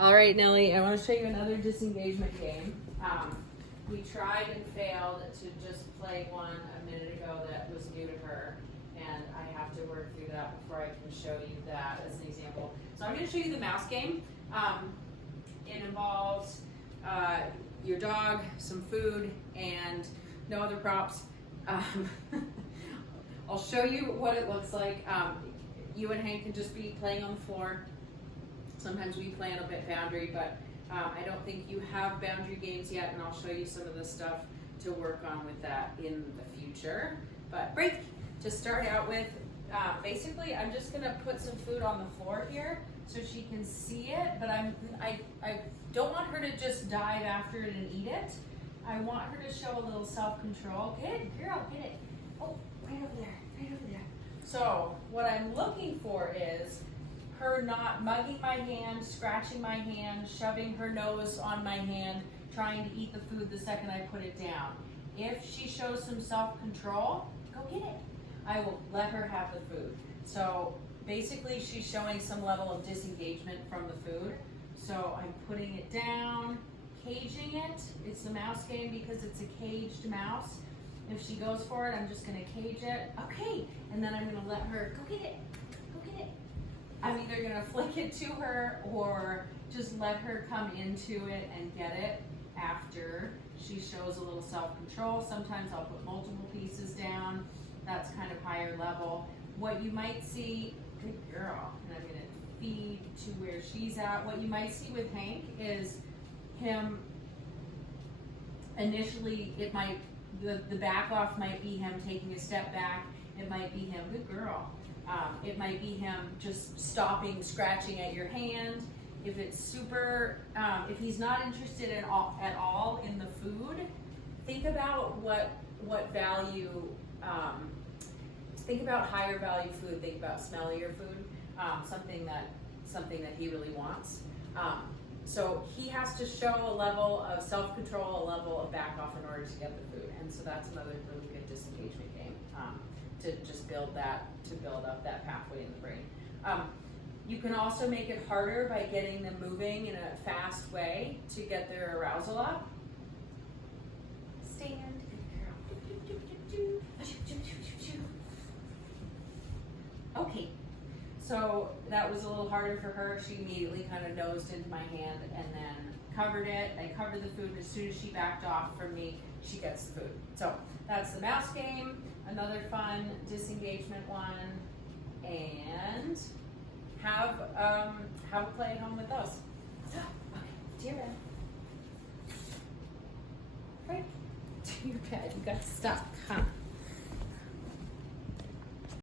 All right, Nellie, I want to show you another disengagement game. We tried and failed to just play one a minute ago that was new to her, and I have to work through that before I can show you that as an example. So I'm going to show you the mouse game. It involves your dog, some food, and no other props. I'll show you what it looks like. You and Hank can just be playing on the floor. Sometimes we play on a bit boundary, but I don't think you have boundary games yet, and I'll show you some of the stuff to work on with that in the future. But break, to start out with, basically I'm just gonna put some food on the floor here so she can see it, but I don't want her to just dive after it and eat it. I want her to show a little self-control. Good girl, get it. Oh, right over there, right over there. So what I'm looking for is her not mugging my hand, scratching my hand, shoving her nose on my hand, trying to eat the food the second I put it down. If she shows some self-control, go get it. I will let her have the food. So basically she's showing some level of disengagement from the food. So I'm putting it down, caging it. It's a mouse game because it's a caged mouse. If she goes for it, I'm just gonna cage it. Okay, and then I'm gonna let her, go get it, go get it. I'm either gonna flick it to her or just let her come into it and get it after she shows a little self-control. Sometimes I'll put multiple pieces down. That's kind of higher level. What you might see, good girl, and I'm gonna feed to where she's at. What you might see with Hank is him, initially the back off might be him taking a step back. It might be him, good girl. It might be him just stopping, scratching at your hand. If it's super, if he's not interested at all in the food, think about what value, think about higher value food, think about smellier food, something that he really wants. So he has to show a level of self-control, a level of back off in order to get the food. And so that's another really good disengagement game, to just build up that pathway in the brain. You can also make it harder by getting them moving in a fast way to get their arousal up. Stand, good girl. Okay, so that was a little harder for her. She immediately kind of nosed into my hand and then covered it. I covered the food. As soon as she backed off from me, she gets the food. So that's the mouse game. Another fun disengagement one, and have a play at home with those. So, okay, to your bed. Right to your bed. You got stuck, huh?